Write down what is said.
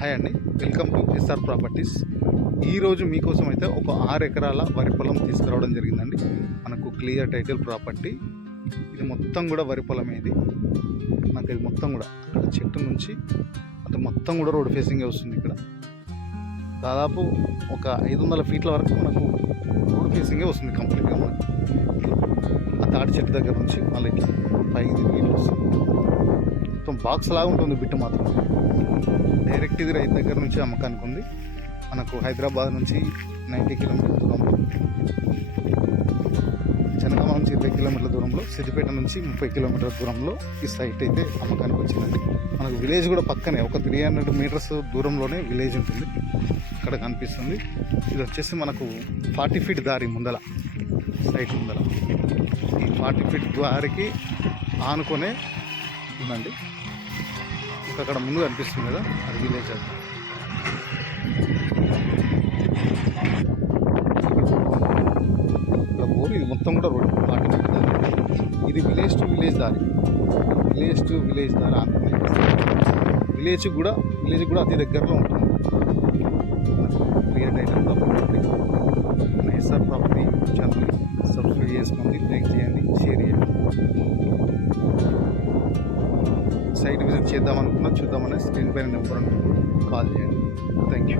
Hi అండి, welcome to SR properties. ఈరోజు మీకోసం అయితే ఒక 6 ఎకరాల వరి పొలం తీసుకురావడం జరిగిందండి. మనకు క్లియర్ టైటిల్ ప్రాపర్టీ. ఇది మొత్తం కూడా వరి పొలమే. ఇది నాకు ఇది మొత్తం కూడా అక్కడ చెట్టు నుంచి అది మొత్తం కూడా రోడ్ ఫేసింగే వస్తుంది. ఇక్కడ దాదాపు ఒక 500 ఫీట్ల వరకు మనకు రోడ్ ఫేసింగే వస్తుంది కంప్లీట్గా. మనకు ఆ తాటి చెట్టు దగ్గర నుంచి మళ్ళీ ఇట్లా పైకి తిరిగి వస్తుంది. మొత్తం బాక్స్ లాగా ఉంటుంది బిట్టు మాత్రం. డైరెక్ట్ ఇది రైతు దగ్గర నుంచి అమ్మకానికి ఉంది. మనకు హైదరాబాద్ నుంచి 90 కిలోమీటర్ల దూరంలో, జనగామ నుంచి 20 కిలోమీటర్ల దూరంలో, సిద్దిపేట నుంచి 30 కిలోమీటర్ల దూరంలో ఈ సైట్ అయితే అమ్మకానికి వచ్చిందండి. మనకు విలేజ్ కూడా పక్కనే, ఒక 300 మీటర్స్ దూరంలోనే విలేజ్ ఉంటుంది. ఇక్కడ కనిపిస్తుంది. ఇది వచ్చేసి మనకు 40 ఫీట్ దారి ముందల, సైట్ ముందల. ఈ 40 ఫీట్ దారికి ఆనుకొనే ఉందండి. అక్కడ ముందు కనిపిస్తుంది కదా, అది విలేజ్. అది ఇక్కడ బోరు. ఇది మొత్తం కూడా రోడ్ 40 ఫీట్ దారి. ఇది విలేజ్ టు విలేజ్ దారి. విలేజ్ టు విలేజ్ దారి ఆనుకునే విలేజ్ కూడా అతి దగ్గరలో ఉంటుంది. Clear title property. మన ఎస్ఆర్ ప్రాపర్టీ ఛానల్ని సబ్స్క్రైబ్ చేసుకోండి, లైక్ చేయండి, షేర్ చేయండి. సైట్ విజిట్ చేద్దామనుకున్నా, చూద్దామని స్క్రీన్ పైన నెంబర్ ఉంటుంది, కాల్ చేయండి. Thank you.